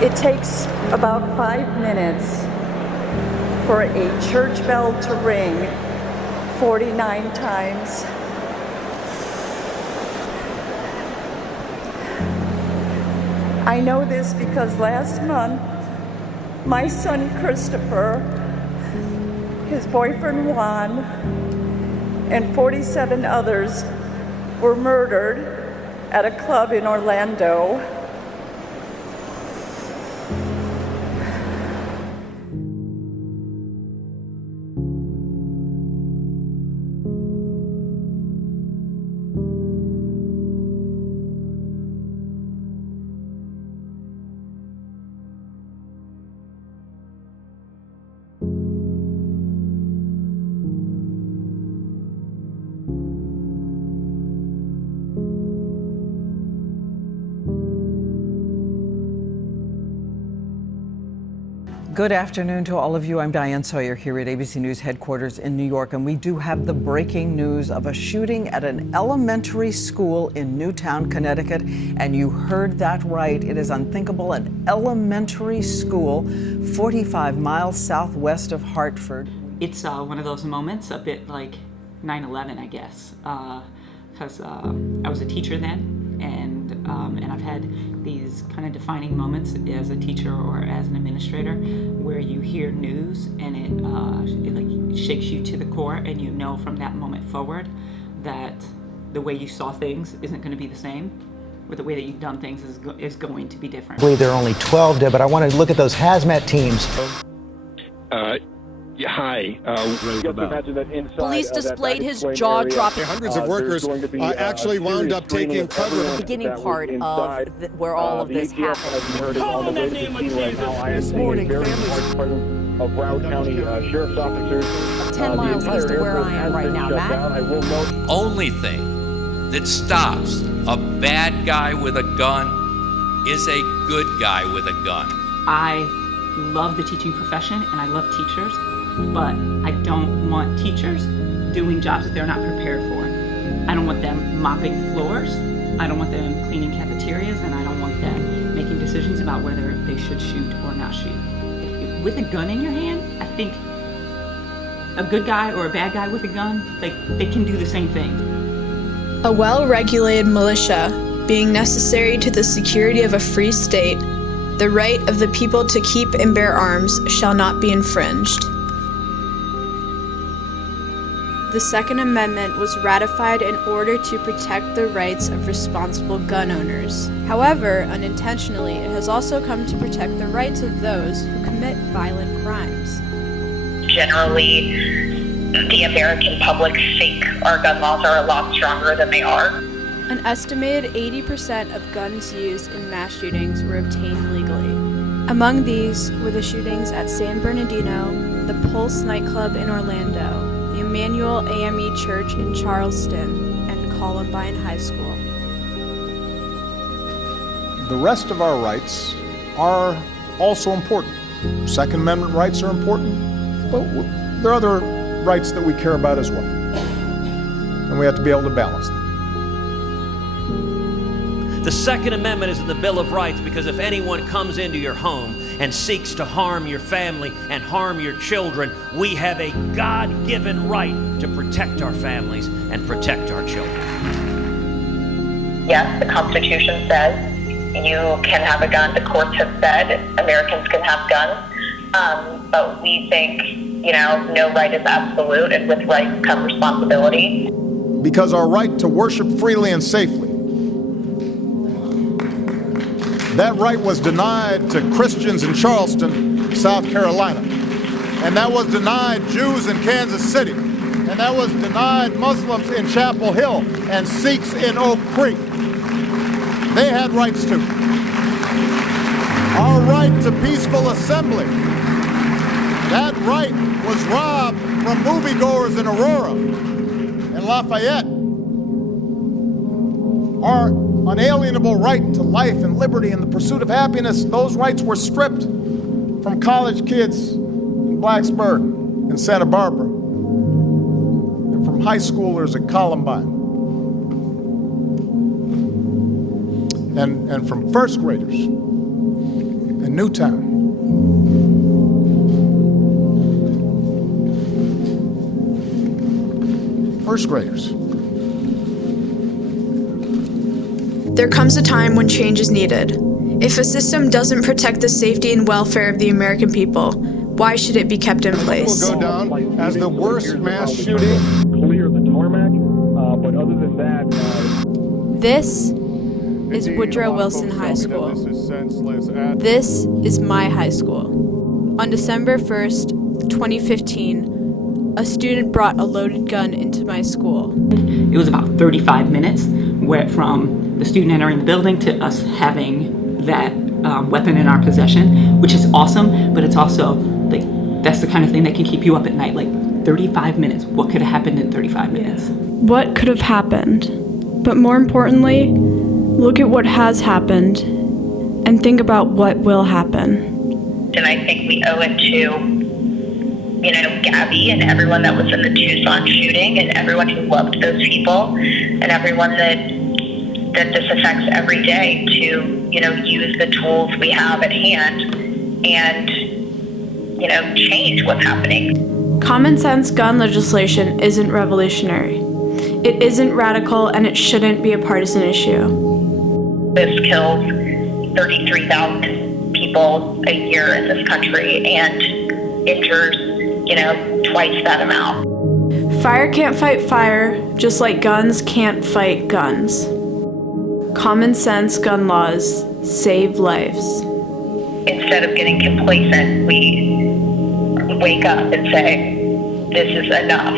It takes about 5 minutes for a church bell to ring 49 times. I know this because last month, my son Christopher, his boyfriend Juan, and 47 others were murdered at a club in Orlando. Good afternoon to all of you. I'm Diane Sawyer here at ABC News headquarters in New York, and we do have the breaking news of a shooting at an elementary school in Newtown, Connecticut. And you heard that right. It is unthinkable. An elementary school 45 miles southwest of Hartford. It's one of those moments, a bit like 9/11, I guess, because I was a teacher then, and I've had these kind of defining moments as a teacher or as an administrator where you hear news and it like shakes you to the core, and you know from that moment forward that the way you saw things isn't going to be the same, or the way that you've done things is going to be different. I believe there are only 12 dead, but I want to look at those hazmat teams. Hi. Police displayed his jaw-dropping. Hundreds of workers actually wound up taking cover. The beginning part of where all of this happened. This morning, families of Broward County sheriff's officers 10 miles east of where I am right now, Matt. Only thing that stops a bad guy with a gun is a good guy with a gun. I love the teaching profession and I love teachers, but I don't want teachers doing jobs that they're not prepared for. I don't want them mopping floors. I don't want them cleaning cafeterias, and I don't want them making decisions about whether they should shoot or not shoot. With a gun in your hand, I think a good guy or a bad guy with a gun, they can do the same thing. A well-regulated militia being necessary to the security of a free state, the right of the people to keep and bear arms shall not be infringed. The Second Amendment was ratified in order to protect the rights of responsible gun owners. However, unintentionally, it has also come to protect the rights of those who commit violent crimes. Generally, the American public think our gun laws are a lot stronger than they are. An estimated 80% of guns used in mass shootings were obtained legally. Among these were the shootings at San Bernardino, the Pulse nightclub in Orlando, the Emmanuel AME Church in Charleston, and Columbine High School. The rest of our rights are also important. Second Amendment rights are important, but there are other rights that we care about as well. And we have to be able to balance them. The Second Amendment is in the Bill of Rights because if anyone comes into your home and seeks to harm your family and harm your children, we have a God-given right to protect our families and protect our children. Yes, the Constitution says you can have a gun. The courts have said Americans can have guns. But we think, no right is absolute, and with rights come responsibility. Because our right to worship freely and safely, that right was denied to Christians in Charleston, South Carolina. And that was denied Jews in Kansas City. And that was denied Muslims in Chapel Hill and Sikhs in Oak Creek. They had rights too. Our right to peaceful assembly, that right was robbed from moviegoers in Aurora and Lafayette. Our unalienable right to life and liberty and the pursuit of happiness, those rights were stripped from college kids in Blacksburg and Santa Barbara, and from high schoolers at Columbine, and from first graders in Newtown. First graders. There comes a time when change is needed. If a system doesn't protect the safety and welfare of the American people, why should it be kept in place? Will go down as the worst mass shooting. Clear the tarmac, but other than that, This is Woodrow Wilson High School. This is my high school. On December 1st, 2015, a student brought a loaded gun into my school. It was about 35 minutes from the student entering the building to us having that weapon in our possession, which is awesome, but it's also like that's the kind of thing that can keep you up at night. Like 35 minutes, what could have happened in 35 minutes? What could have happened? But more importantly, look at what has happened and think about what will happen. And I think we owe it to, Gabby and everyone that was in the Tucson shooting and everyone who loved those people and everyone that this affects every day to, use the tools we have at hand and, change what's happening. Common sense gun legislation isn't revolutionary. It isn't radical, and it shouldn't be a partisan issue. This kills 33,000 people a year in this country and injures, twice that amount. Fire can't fight fire, just like guns can't fight guns. Common sense gun laws save lives. Instead of getting complacent, we wake up and say, this is enough.